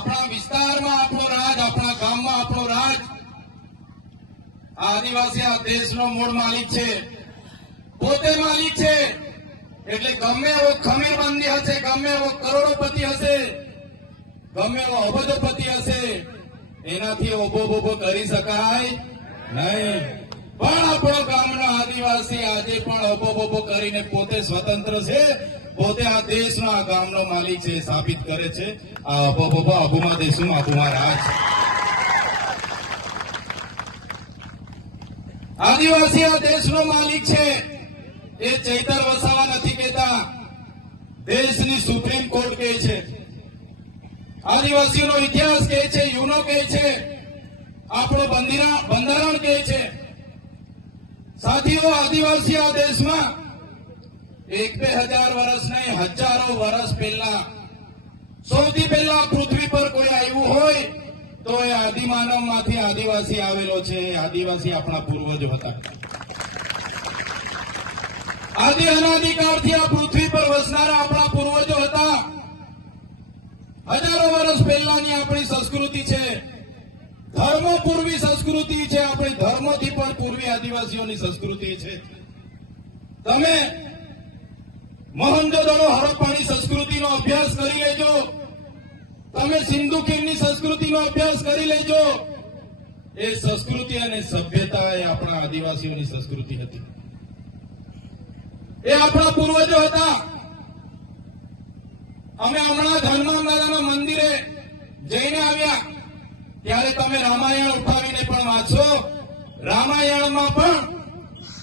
આપણા વિસ્તારમાં આપણો રાજ, આપણા ગામમાં આપણો રાજ. આદિવાસી આ દેશનો મૂળ માલિક છે, પોતે માલિક છે. એટલે ગમે એવો ખમીરબંધી હશે, ગમે એવો કરોડોપતિ હશે, ગમે એવો અબજોપતિ હશે, એનાથી ઓબો બોબો કરી શકાય નહીં. પણ આપણો ગામનો આદિવાસી આજે પણ ઓબો બોબો કરીને પોતે સ્વતંત્ર છે, પોતે આ દેશનો, આ ગામનો માલિક છે, સાબિત કરે છે. આ ઓબો બોબો આબુમાં દેશું, આબુમાં રાજ. આદિવાસી આ દેશનો માલિક છે. એ ચૈતર વસાવા નથી કહેતા, દેશની સુપ્રીમ કોર્ટ કહે છે. આદિવાસીઓનો ઇતિહાસ કહે છે, યુનો કહે છે, આપણો બંધારણ કહે છે. સાથીઓ, આદિવાસી આ દેશમાં 1000 વર્ષ નહીં, હજારો વર્ષ પહેલા, સૌથી પહેલા પૃથ્વી પર કોઈ આવ્યું હોય તો એ આદિમાનવ માંથી આદિવાસી આવેલો છે. આદિવાસી આપણા પૂર્વજો હતા. આદિ અનાદિકાળથી આ પૃથ્વી પર વસનારા આપણા પૂર્વજો હતા. હજારો વર્ષ પહેલાની આપણી સંસ્કૃતિ છે, ધર્મો પૂર્વી સંસ્કૃતિ છે. આપણી ધર્મોથી પણ પૂર્વી આદિવાસીઓની સંસ્કૃતિ છે. તમે મોહેન્જો-દડો હડપ્પાની સંસ્કૃતિનો અભ્યાસ કરી લેજો, તમે સિંધુ ખીણની સંસ્કૃતિનો અભ્યાસ કરી લેજો. એ સંસ્કૃતિ અને સભ્યતા એ આપણા આદિવાસીઓની સંસ્કૃતિ હતી. એ આપણા પૂર્વજો હતા. અમે હમણાં હનુમાન દાદાના મંદિરે જઈને આવ્યા ત્યારે તમે રામાયણ ઉઠાવીને પણ વાંચો. રામાયણમાં પણ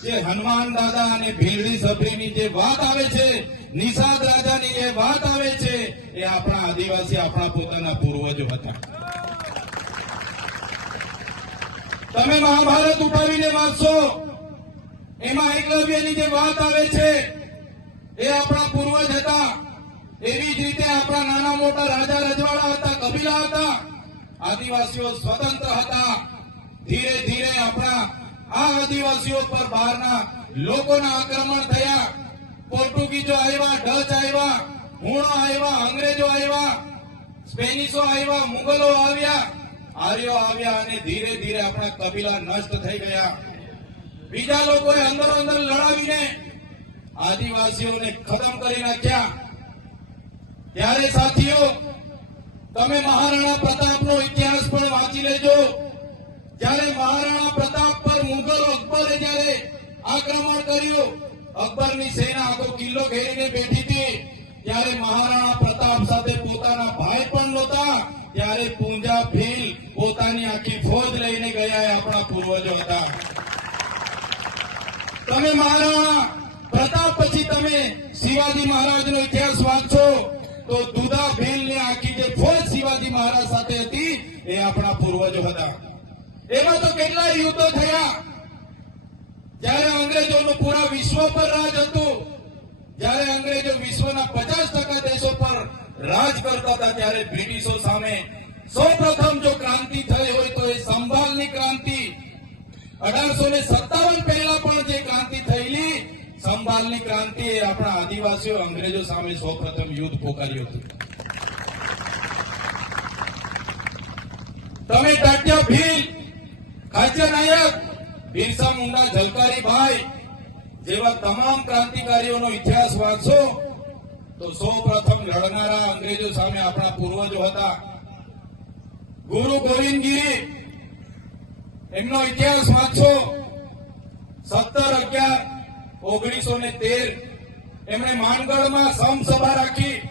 જે હનુમાન દાદા અને ભીલડી સભરીની જે વાત આવે છે, નિષાદ રાજાની જે વાત આવે છે, એ આપણા આદિવાસી, આપણા પોતાના પૂર્વજો હતા. તમે મહાભારત ઉઠાવીને વાંચો, એમાં એકલવ્યની જે વાત આવે છે એ આપણા પૂર્વજ હતા. એવી જ રીતે આપણા નાના મોટા રાજા રજવાડા હતા, કબીલા હતા. આદિવાસીઓ સ્વતંત્ર હતા. ધીરે ધીરે આપણા આ આદિવાસીઓ પર બહારના લોકોના આક્રમણ થયા. પોર્ટુગીઝો આવ્યા, ડચ આવ્યા, હુણો આવ્યા, અંગ્રેજો આવ્યા, સ્પેનિશો આવ્યા, મુગલો આવ્યા, આર્યો આવ્યા અને ધીરે ધીરે આપણા કબીલા નષ્ટ થઈ ગયા. બીજા લોકોએ અંદરો અંદર લડાવીને આદિવાસીઓને ખતમ કરી નાખ્યા. ત્યારે સાથીઓ, તમે મહારાણા પ્રતાપનો ઇતિહાસ પણ વાંચી લેજો. જ્યારે મહારાણા પ્રતાપ પર મુગલ અકબરે જયારે આક્રમણ કર્યું, અકબરની સેના આખો કિલ્લો ઘેરીને બેઠી હતી, ત્યારે મહારાણા પ્રતાપ સાથે પોતાના ભાઈ પણ નહોતા. ત્યારે પૂંજા ભીલ પોતાની આખી ફોજ લઈને ગયા. એ આપણા પૂર્વજો હતા. તમે મહારાણા પ્રતાપ પછી તમે શિવાજી મહારાજનો ઇતિહાસ વાંચો તો દુધા ભીલની આખી જે ફોજ શિવાજી મહારાજ સાથે હતી એ આપણા પૂર્વજો હતા. એમાં તો કેટલા યુદ્ધો થયા. જ્યારે અંગ્રેજોનું પૂરા વિશ્વ પર રાજ હતું, જ્યારે અંગ્રેજો વિશ્વના 50% દેશો પર રાજ કરતા હતા, ત્યારે બ્રિટિશો સામે સૌપ્રથમ જો ક્રાંતિ થઈ હોય તો એ સંભાલની ક્રાંતિ. 1857 પહેલા પણ જે ક્રાંતિ થયેલી સંભાલની ક્રાંતિ, એ આપણા આદિવાસીઓ અંગ્રેજો સામે સૌપ્રથમ યુદ્ધ પોકાર્યું હતું. તમે તાત્યા ભીલ, ખાચર નાયક, બિરસા મુંડા, ઝલકારી ભાઈ જેવા તમામ ક્રાંતિકારીઓનો ઇતિહાસ વાંચો તો સૌપ્રથમ લડનારા અંગ્રેજો સામે આપણા પૂર્વજો હતા. ગુરુ ગોવિંદગીરી, એમનો ઇતિહાસ વાંચો. 17/11/1913 એમણે માનગઢમાં સમસભા રાખી.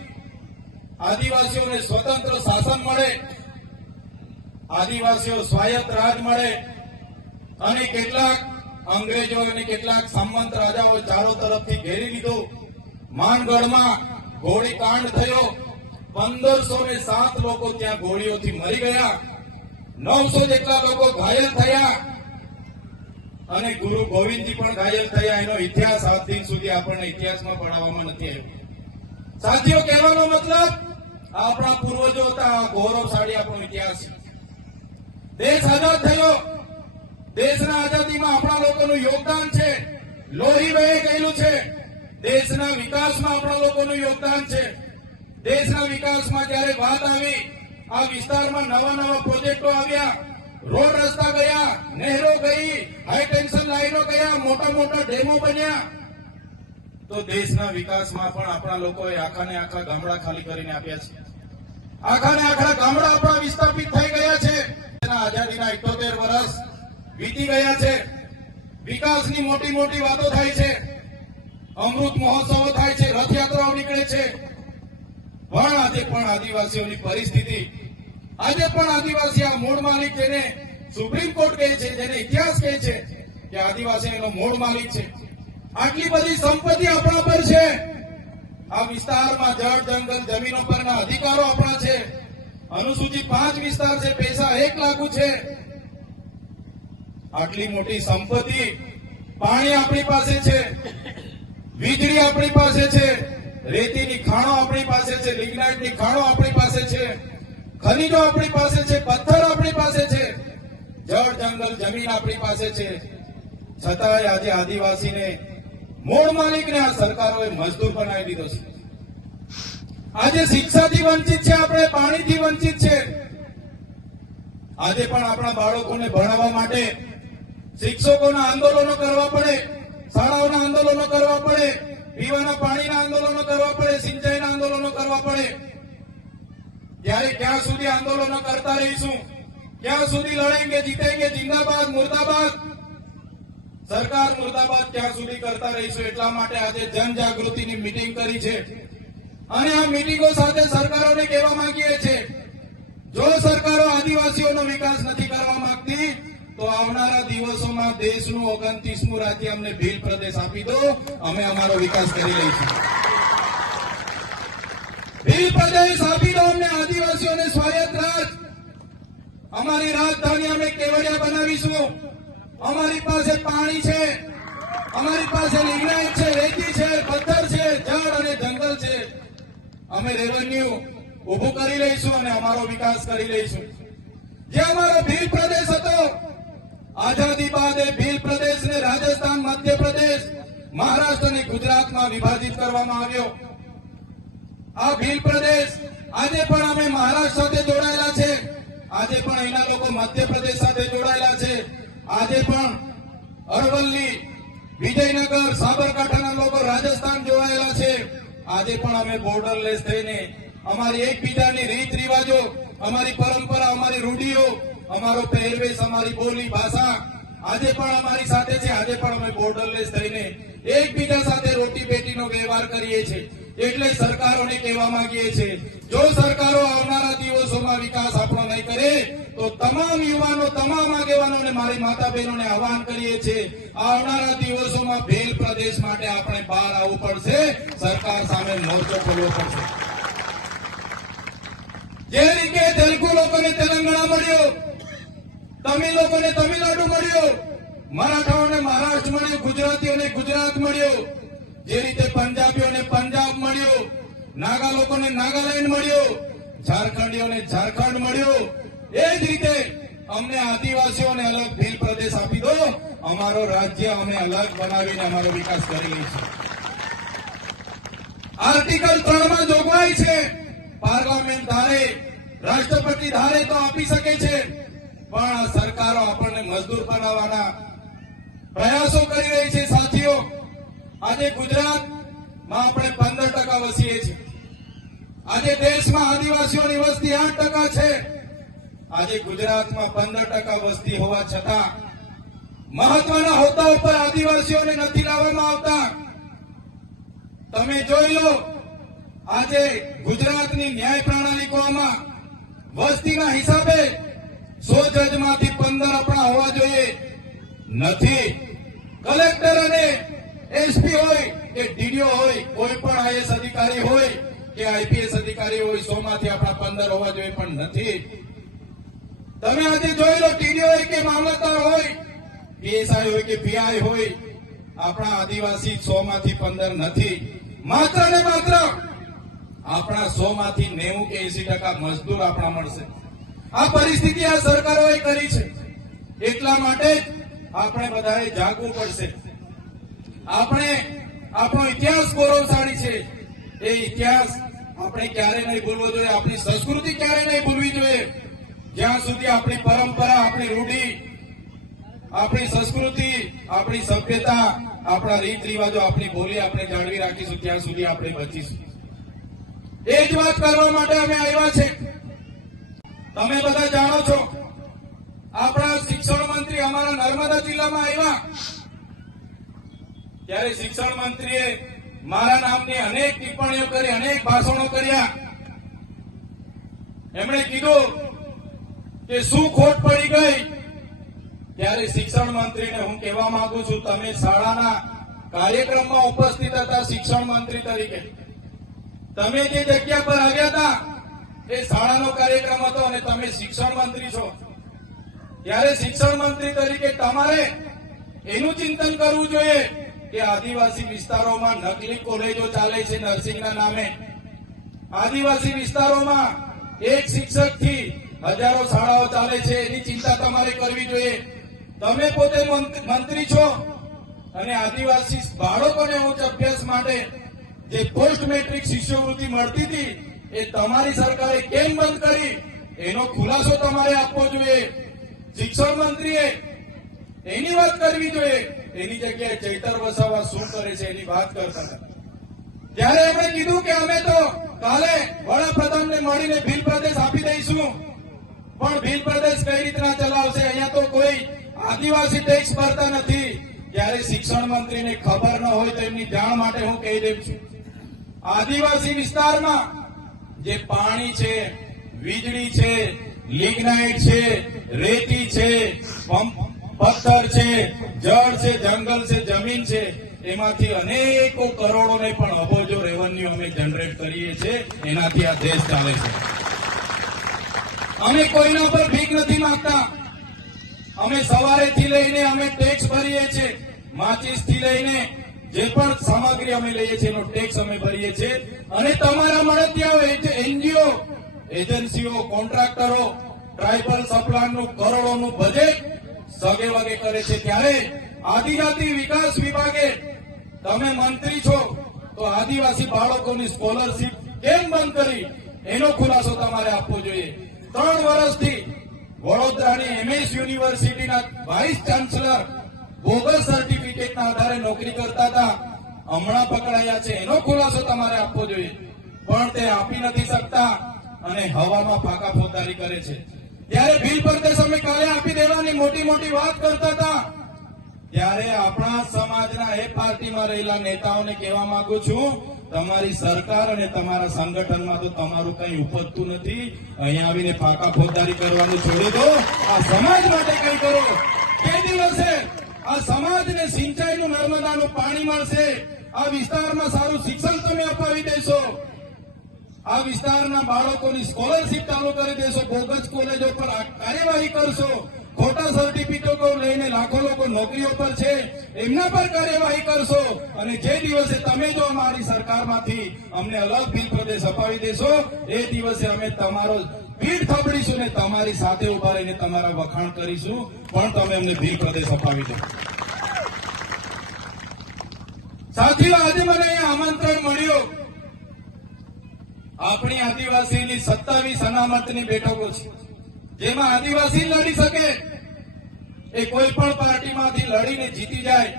આદિવાસીઓને સ્વતંત્ર શાસન મળે, આદિવાસીઓ સ્વાયત્ત રાજ મળે અને કેટલાક અંગ્રેજો અને કેટલાક સામંત રાજાઓ ચારો તરફથી ઘેરી લીધો. માનગઢમાં ગોળીકાંડ થયો. 1507 લોકો ત્યાં ગોળીઓથી મરી ગયા. 900 જેટલા લોકો ઘાયલ થયા અને ગુરુ ગોવિંદજી પણ ઘાયલ થયા. એનો ઇતિહાસ આજ દિન સુધી આપણને ઇતિહાસમાં ભણાવવામાં નથી આવ્યો. સાથીઓ, કહેવાનો મતલબ આપણા પૂર્વજો હતા. ગૌરવશાળી આપણો ઇતિહાસ છે. દેશ આઝાદ થયો, દેશના આઝાદીમાં આપણા લોકોનું યોગદાન છે. લોહી વહી ગયેલું છે. દેશના વિકાસમાં આપણા લોકોનું યોગદાન છે. દેશના વિકાસમાં જયારે વાત આવી આ વિસ્તારમાં નવા નવા પ્રોજેક્ટો આવ્યા, રોડ રસ્તા ગયા, નહેરો ગઈ, હાઈ ટેન્શન લાઈનો ગયા, મોટા મોટા ડેમો બન્યા. તો દેશના વિકાસમાં પણ આપણા લોકોએ આખાને આખા ગામડા ખાલી કરીને આપ્યા છે. આખાને આખા ગામડા આપણા વિસ્થાપિત થઈ ગયા છે. આઝાદીના 78 વર્ષ વીતી ગયા છે. વિકાસની મોટી મોટી વાતો થાય છે, અમૃત મહોત્સવો થાય છે, રથયાત્રાઓ નીકળે છે. પણ આજે પણ આદિવાસીઓની પરિસ્થિતિ, આજે પણ આદિવાસી આ મૂળ માલિક, જેને સુપ્રીમ કોર્ટ કહે છે, જેને ઇતિહાસ કહે છે કે આદિવાસી એનો મૂળ માલિક છે, આટલી બધી સંપત્તિ આપણા પર છે. આ વિસ્તારમાં જળ, જંગલ, જમીનો પરના અધિકારો આપણા છે. અનુસૂચિત 5 વિસ્તાર છે, પૈસા 1 લાખ છે. આટલી મોટી સંપત્તિ, પાણી આપણી પાસે છે, વીજળી આપણી પાસે છે, રેતીની ખાણો આપણી પાસે છે, લિગ્નાઇટની ખાણો આપણી પાસે છે, ખનીજો આપણી પાસે છે, પથ્થર આપણી પાસે છે, જળ, જંગલ, જમીન આપણી પાસે છે. છતાંય આજે આદિવાસીને, મૂળ માલિકને આ સરકારોએ મજદૂર બનાવી દીધો છે. આજે શિક્ષાથી વંચિત છે, આપણે પાણીથી વંચિત છે. આજે પણ આપણા બાળકોને ભણાવવા માટે શિક્ષકોના આંદોલનો કરવા પડે, શાળાઓના આંદોલનો કરવા પડે, પીવાના પાણીના આંદોલનો કરવા પડે, સિંચાઈના આંદોલનો કરવા પડે. ત્યારે ક્યાં સુધી આંદોલનો કરતા રહીશું? ક્યાં સુધી લડેંગે, જીતેંગે, જિંદાબાદ, મુર્દાબાદ? સરકાર મુર્દાબાદ ક્યાં સુધી કરતા રહીશું? એટલા માટે આજે જનજાગૃતિની મીટિંગ કરી છે. અને આ મીટિંગો સાથે સરકારોને કહેવા માંગીએ છીએ, જો સરકારો આદિવાસીઓનો વિકાસ નથી કરવા માંગતી તો આવનારા દિવસોમાં દેશનું 29મું રાજ્ય અમને ભીલ પ્રદેશ આપી દો, અમે અમારો વિકાસ કરી લઈશું. ભીલ પ્રદેશ આપી દો અમને, આદિવાસીઓને સ્વાયત્ત રાજ. અમારી રાજધાની અમે કેવડિયા બનાવીશું. અમારી પાસે પાણી છે, અમારી પાસે લિગ્નાઇટ છે, રેતી છે, પથ્થર છે, જળ અને જંગલ છે. અમે રેવન્યુ ઉભું કરી લઈશું અને અમારો વિકાસ કરી લઈશું. જે અમારો ભીલ પ્રદેશ હતો, આઝાદી બાદ એ ભીલ પ્રદેશને રાજસ્થાન, મધ્યપ્રદેશ, મહારાષ્ટ્ર અને ગુજરાતમાં વિભાજિત કરવામાં આવ્યો. આ ભીલ પ્રદેશ આજે પણ અમે મહારાષ્ટ્ર સાથે જોડાયેલા છે, આજે પણ એના લોકો મધ્યપ્રદેશ સાથે જોડાયેલા છે, આજે પણ અરવલ્લી, વિજયનગર, સાબરકાંઠાના લોકો રાજસ્થાન જોડાયેલા છે. આજે પણ અમે બોર્ડરલેસ થઈને અમારી એકબીજાની રીત રિવાજો, અમારી પરંપરા, અમારી રૂઢિઓ, અમારો પહેરવેશ, અમારી બોલી ભાષા આજે પણ અમારી સાથે છે. આજે પણ અમે બોર્ડરલેસ થઈને એકબીજા સાથે રોટી બેટીનો વ્યવહાર કરીએ છીએ. એટલે સરકારોને કહેવા માંગીએ છીએ, જો સરકારો આવનારા દિવસોમાં વિકાસ આપણો નહીં કરે તો તમામ યુવાનો, તમામ આગેવાનોને, મારી માતા બહેનોને આહવાન કરીએ છીએ, આવનારા દિવસોમાં ભીલ પ્રદેશ માટે આપણે બહાર આવવું પડશે, સરકાર સામે મોરચો ખોલવો પડશે. જે રીતે તેલુગુ લોકોને તેલંગાણા મળ્યો, તમિલ લોકોને તમિલનાડુ મળ્યો, મરાઠાઓને મહારાષ્ટ્ર મળ્યું, ગુજરાતીઓને ગુજરાત મળ્યું, જે રીતે પંજાબીઓને પંજાબ મળ્યું, નાગા લોકોને નાગાલેન્ડ મળ્યું, ઝારખંડીઓને ઝારખંડ મળ્યું, એ જ રીતે અમને આદિવાસીઓને અલગ ભીલ પ્રદેશ આપી દો, અમારો રાજ્ય અમે અલગ બનાવીને અમારો વિકાસ કરી લઈશું. આર્ટિકલ 3 માં જોગવાઈ છે, પાર્લામેન્ટ ધારે, રાષ્ટ્રપતિ ધારે તો આપી શકે છે, પણ આ સરકારો આપણને મજદૂર બનાવવાના પ્રયાસો કરી રહી છે. સાથીઓ, આજે ગુજરાતમાં આપણે 15% વસીએ છીએ. આજે દેશમાં આદિવાસીઓની વસ્તી 8% છે. આજે ગુજરાતમાં 15% વસ્તી હોવા છતાં મહત્વના હોદ્દા ઉપર આદિવાસીઓને નથી લાવવામાં આવતા. તમે જોઈ લો, આજે ગુજરાતની ન્યાય પ્રણાલિકોમાં વસ્તીના હિસાબે 100 જજમાંથી 15 આપણા હોવા જોઈએ, નથી. કલેક્ટર અને એસપી હોય કે ડીડીઓ હોય, કોઈ પણ આઈએસ અધિકારી હોય કે આઈપીએસ અધિકારી હોય, 100 માંથી આપણા 15 હોવા જોઈએ, પણ નથી. તમે આજે જોઈ લો, ટીડીઓ હોય કે મામલતદાર હોય, પીએસઆઈ હોય કે પીઆઈ હોય, આપણા આદિવાસી 100 માંથી 15 નથી. માત્ર ને માત્ર આપણા 100 માંથી 90 કે 80% મજદૂર આપણા મળશે. આ પરિસ્થિતિ આ સરકારોએ કરી છે. એટલા માટે આપણે બધાએ જાગવું પડશે. આપણો ઇતિહાસ ગૌરવશાળી છે. એ ઇતિહાસ આપણે ક્યારે નહીં ભૂલવો જોઈએ, આપણી સંસ્કૃતિ ક્યારે નહીં ભૂલવી જોઈએ. જ્યાં સુધી આપણી પરંપરા, આપણી રૂઢી, આપણી સંસ્કૃતિ, આપણી સભ્યતા, આપણા રીત રિવાજો, આપણી બોલી આપણે જાળવી રાખીશું ત્યાં સુધી આપણે બચીશું. એ જ વાત કરવા માટે અમે આવ્યા છે. તમે બધા જાણો છો, આપણા શિક્ષણ મંત્રી અમારા નર્મદા જિલ્લામાં આવ્યા ત્યારે શિક્ષણ મંત્રીએ મારા નામની અનેક ટિપ્પણીઓ કરી, અનેક ભાષણો કર્યા. એમણે કીધું કે શું ખોટ પડી ગઈ. ત્યારે શિક્ષણ મંત્રીને હું કહેવા માંગુ છું, તમે શાળાના કાર્યક્રમમાં ઉપસ્થિત હતા શિક્ષણ મંત્રી તરીકે. તમે જે જગ્યા પર આવ્યા હતા એ શાળાનો કાર્યક્રમ હતો અને તમે શિક્ષણ મંત્રી છો. ત્યારે શિક્ષણ મંત્રી તરીકે તમારે એનું ચિંતન કરવું જોઈએ કે આદિવાસી વિસ્તારોમાં નકલી કોલેજો ચાલે છે નર્સિંગના નામે. આદિવાસી વિસ્તારોમાં એક શિક્ષકથી હજારો શાળાઓ ચાલે છે, એની ચિંતા તમારે કરવી જોઈએ. તમે પોતે મંત્રી છો અને આદિવાસી બાળકોને ઉચ્ચ અભ્યાસ માટે જે પોસ્ટ મેટ્રિક શિષ્યવૃત્તિ મળતી હતી એ તમારી સરકારે કેમ બંધ કરી, એનો ખુલાસો તમારે આપવો જોઈએ. શિક્ષણ મંત્રીએ એની વાત કરવી જોઈએ. એની જગ્યાએ ચૈતર વસાવા શું કરે છે એની વાત કરતા હતા. ત્યારે એમણે કીધું કે અમે તો કાલે વડાપ્રધાનને મળીને ભીલ પ્રદેશ આપી દઈશું. પણ ભીલ પ્રદેશ કઈ રીતના ચલાવશે? અહીંયા તો કોઈ આદિવાસી ટેક્સ ભરતા નથી. ત્યારે શિક્ષણ મંત્રીને ખબર ન હોય તો એમની જાણ માટે હું કહી દઉં છું, આદિવાસી વિસ્તારમાં જે પાણી છે, વીજળી છે, લિગ્નાઇટ છે, રેતી છે, પથ્થર છે, જળ છે, જંગલ છે, જમીન છે, એમાંથી અનેકો કરોડો ને પણ અબજો રેવન્યુ અમે જનરેટ કરીએ છીએ. એનાથી આ દેશ ચાલે છે. અમે કોઈના પર ભીખ નથી માંગતા. અમે સવારેથી લઈને અમે ટેક્સ ભરીએ છીએ. માચીસ થી લઈને જે પણ સામગ્રી અમે લઈએ છીએ એનો ટેક્સ અમે ભરીએ છીએ. અને તમારા મળતિયાઓ, એનજીઓ, એજન્સીઓ, કોન્ટ્રાક્ટરો ટ્રાઇબલ સપ્લાયનું કરોડોનું બજેટ સગે વગે કરે છે. ત્યારે આદિજાતિ વિકાસ વિભાગે, તમે મંત્રી છો તો આદિવાસી બાળકોની સ્કોલરશીપ કેમ બંધ કરી એનો ખુલાસો તમારે આપવો જોઈએ. 3 વર્ષથી વડોદરાની એમએસ યુનિવર્સિટીના વાઇસ ચાન્સલર બોગસ સર્ટિફિકેટના આધારે નોકરી કરતા હતા, હમણાં પકડાયા છે. એનો ખુલાસો તમારે આપવો જોઈએ. પણ તે આપી નથી શકતા અને હવામાં ફાંકા ફોદારી કરે છે. ત્યારે ભીલ પ્રદેશ અમે કાલે આપી દેવાની મોટી મોટી વાત કરતા હતા. ત્યારે આપણા સમાજના એ પાર્ટીમાં રહેલા નેતાઓને કહેવા માંગુ છું, તમારી સરકાર અને તમારા સંગઠનમાં તો તમારું કઈ ઉપજતું નથી. અહીંયા આવીને ફાંકા ફોદારી કરવાનું છોડી દો. આ સમાજ માટે કઈ કરો. તે દિવસે આ સમાજને સિંચાઈનું નર્મદાનું પાણી મળશે. આ વિસ્તારમાં સારું શિક્ષણ તમે અપાવી દેશો. આ વિસ્તારના બાળકોની સ્કોલરશીપ ચાલુ કરી દેશો. બોગસ કોલેજો પર કાર્યવાહી કરશો. ખોટા સર્ટિફિકેટો લઈને લાખો લોકો નોકરીઓ પર છે, એમના પર કાર્યવાહી કરશો. અને જે દિવસે તમે જો અમારી સરકારમાંથી અમને અલગ ભીલ પ્રદેશ અપાવી દેશો, એ દિવસે અમે તમારો પીઠ થાબડીશું ને તમારી સાથે ઉભા રહીને તમારા વખાણ કરીશું. પણ તમે અમને ભીલ પ્રદેશ અપાવી દો. સાથીઓ, આજે મને અહીંયા આમંત્રણ મળ્યું. આપણી આદિવાસીની 27 અનામતની બેઠકો છે, જેમાં આદિવાસી લડી શકે. એ કોઈ પણ પાર્ટીમાંથી લડીને જીતી જાય.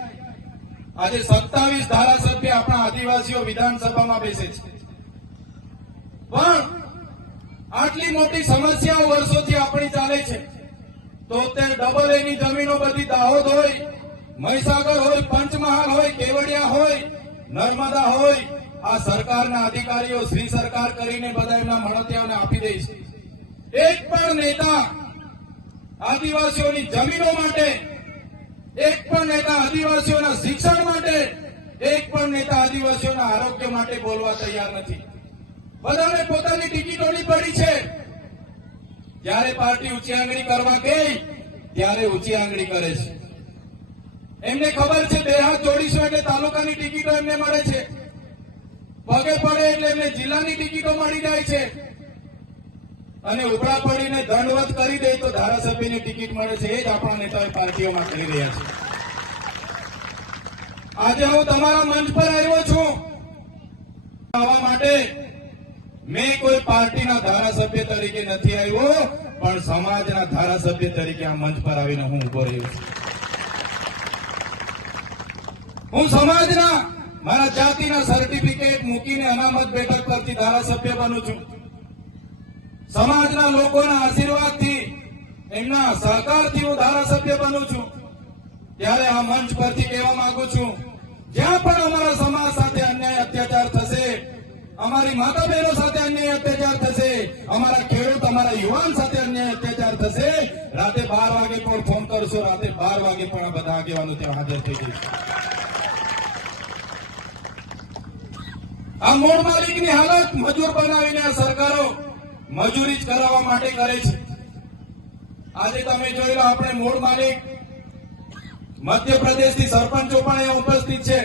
આજે 27 ધારાસભ્ય આપણા આદિવાસીઓ વિધાનસભામાં બેસે છે. પણ આટલી મોટી સમસ્યાઓ વર્ષોથી આપણી ચાલે છે. તો અત્યારે ડબલ એની જમીનો બધી દાહોદ હોય, મહીસાગર હોય, પંચમહાલ હોય, કેવડિયા હોય, નર્મદા હોય, આ સરકારના અધિકારીઓ શ્રી સરકાર કરીને બધા એમના મળતિયાઓને આપી દે છે. એક પણ નેતા આદિવાસીઓની જમીનો માટે, એક પણ નેતા આદિવાસીઓના શિક્ષણ માટે, એક પણ નેતા આદિવાસીઓના આરોગ્ય માટે બોલવા તૈયાર નથી. બધાને પોતાની ટિકિટોની પડી છે. જ્યારે પાર્ટી ઊંચી આંગળી કરવા ગઈ ત્યારે ઊંચી આંગળી કરે છે. એમને ખબર છે 2 હાથ જોડીશું એટલે તાલુકાની ટિકિટો એમને મળે છે, પગે પડે એટલે એમને જિલ્લાની ટિકિટો મળી જાય છે, અને ઉપરા પડીને દંડવત કરી દે તો ધારાસભ્યની ટિકિટ મળે છે. એ જ આપણા નેતાઓ પાર્ટીઓમાં કરી રહ્યા છે. આજે હું તમારા મંચ પર આવ્યો છું આવવા માટે મેં કોઈ પાર્ટીના ધારાસભ્ય તરીકે નથી આવ્યો, પણ સમાજના ધારાસભ્ય તરીકે આ મંચ પર આવીને હું ઉભો રહ્યો છું. હું સમાજના મારા જાતિના સર્ટિફિકેટ મૂકીને અનામત બેઠક પરથી ધારાસભ્ય બનું છું. સમાજના લોકોના આશીર્વાદથી, એમના સહકારથી હું ધારાસભ્ય બનું છું. ત્યારે આ મંચ પરથી કહેવા માંગુ છું, જ્યાં પણ અમારા સમાજ સાથે અન્યાય અત્યાચાર થશે, અમારી માતા બહેનો સાથે અન્યાય અત્યાચાર થશે, અમારા ખેડૂત, અમારા યુવાન સાથે અન્યાય અત્યાચાર થશે, રાતે 12 વાગે પણ ફોન કરશો, રાતે 12 વાગે પણ આ બધા આગેવાનો ત્યાં હાજર થઈ જશે. આ મૂળ માલિકની હાલત મજૂર બનાવીને આ સરકારો મજૂરી જ કરાવવા માટે કરે છે. આજે તમે જોઈ લો, આપણે મૂળ માલિક મધ્યપ્રદેશથી સરપંચો પણ અહીંયા ઉપસ્થિત છે.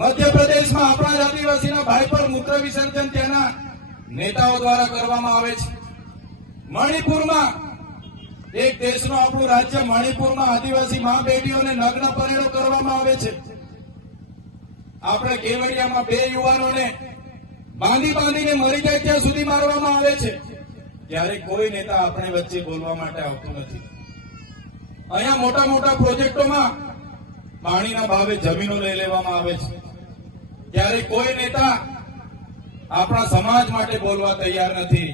મધ્યપ્રદેશમાં આપણા જ આદિવાસીના ભાઈ પર મૂત્ર વિસર્જન ત્યાંના નેતાઓ દ્વારા કરવામાં આવે છે. મણિપુરમાં, એક દેશનું આપણું રાજ્ય મણિપુરમાં આદિવાસી મા બેટીઓને નગ્ન પરેડો કરવામાં આવે છે. આપણે કેવડિયામાં 2 યુવાનોને બાંધીને મરી જાય ત્યાં સુધી મારવામાં આવે છે. ત્યારે કોઈ નેતા આપણે વચ્ચે બોલવા માટે આવતું નથી. અહીંયા મોટા મોટા પ્રોજેક્ટોમાં પાણીના ભાવે જમીનો લઈ લેવામાં આવે છે. ત્યારે કોઈ નેતા આપણા સમાજ માટે બોલવા તૈયાર નથી.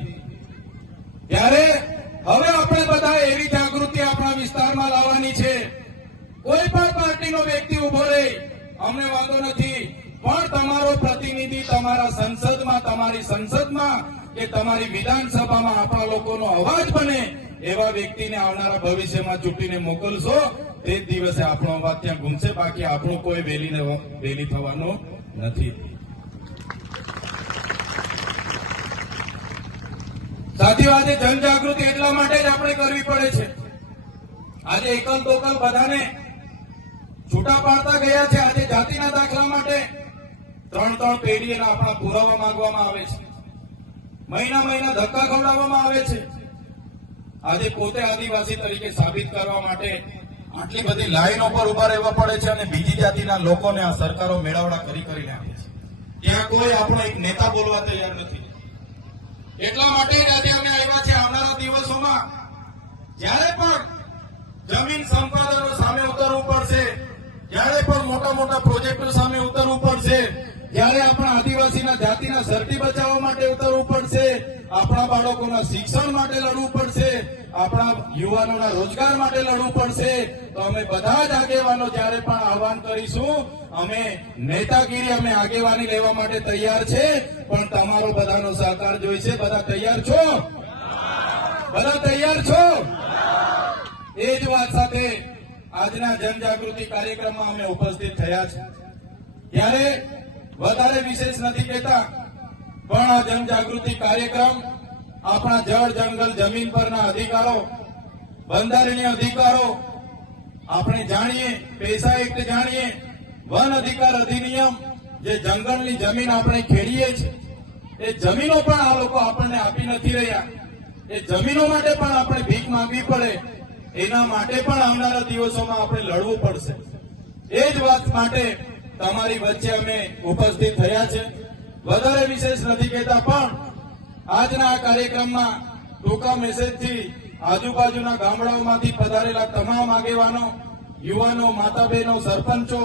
ત્યારે હવે આપણે બધા એવી જાગૃતિ આપણા વિસ્તારમાં લાવવાની છે. કોઈ પણ પાર્ટીનો વ્યક્તિ ઉભો રહે, અમને વાંધો નથી, પણ તમારો પ્રતિનિધિ તમારા સંસદમાં, તમારી સંસદમાં કે તમારી વિધાનસભામાં આપણા લોકોનો અવાજ બને એવા વ્યક્તિને આવનારા ભવિષ્યમાં ચૂંટીને મોકલશો. તે જ દિવસે આપણો અવાજ ત્યાં ગુમશે. બાકી આપણું કોઈ વેલી થવાનું નથી. સાથીઓ, આજે જનજાગૃતિ એટલા માટે જ આપણે કરવી પડે છે. આજે એકલ દોકલ બધાને છૂટા પાડતા ગયા છે. આજે જાતિના દાખલા માટે 3 પેઢીના આપણા પુરાવા માંગવામાં આવે છે. મહિના ધક્કા ખવડાવવામાં આવે છે. આજે પોતે આદિવાસી તરીકે સાબિત કરવા માટે આટલી બધી લાઈનો પર ઉભા રહેવા પડે છે અને બીજી જાતિના લોકોને આ સરકારો મેળાવડા કરીને આપે છે. ત્યાં કોઈ આપણો એક નેતા બોલવા તૈયાર નથી. એટલા માટે જ આજે અમે આવ્યા છે. આવનારા દિવસોમાં જ્યારે પણ જમીન સંપાદનો સામે ઉતરવું પડશે, જ્યારે પણ મોટા પ્રોજેક્ટો સામે ઉતરવું પડશે, જ્યારે આપણા આદિવાસીના જાતિના સર્ટી બચાવવા માટે ઉતરવું પડશે, આપણા બાળકોના શિક્ષણ માટે લડવું પડશે, આપણા યુવાનોના રોજગાર માટે લડવું પડશે, તો અમે બધા જ આગેવાનો જ્યારે પણ આહવાન કરીશું, અમે નેતાગીરી, અમે આગેવાની લેવા માટે તૈયાર છે. પણ તમારો બધાનો સહકાર જોઈશે. બધા તૈયાર છો? બધા તૈયાર છો? એ જ વાત સાથે આજના જનજાગૃતિ કાર્યક્રમમાં અમે ઉપસ્થિત થયા છે. ત્યારે વધારે વિશેષ નથી કહેતા, પણ આ જનજાગૃતિ કાર્યક્રમ આપણા જળ, જંગલ, જમીન પરના અધિકારો, બંધારણીય અધિકારો આપણે જાણીએ, પેસા એક્ટ જાણીએ, વન અધિકાર અધિનિયમ, જે જંગલની જમીન આપણે ખેડીએ છીએ, એ જમીનો પણ આ લોકો આપણને આપી નથી રહ્યા. એ જમીનો માટે પણ આપણે ભીખ માંગવી પડે. એના માટે પણ આવનારા દિવસોમાં આપણે લડવું પડશે. એ જ વાત માટે તમારી વચ્ચે અમે ઉપસ્થિત થયા છે. વધારે વિશેષ નથી કહેતા, પણ આજના આ કાર્યક્રમમાં ટૂંકા મેસેજથી આજુબાજુના ગામડાઓમાંથી પધારેલા તમામ આગેવાનો, યુવાનો, માતા બહેનો, સરપંચો,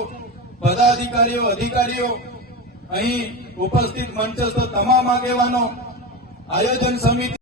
પદાધિકારીઓ, અહીં ઉપસ્થિત મંચસ્થ તમામ આગેવાનો, આયોજન સમિતિ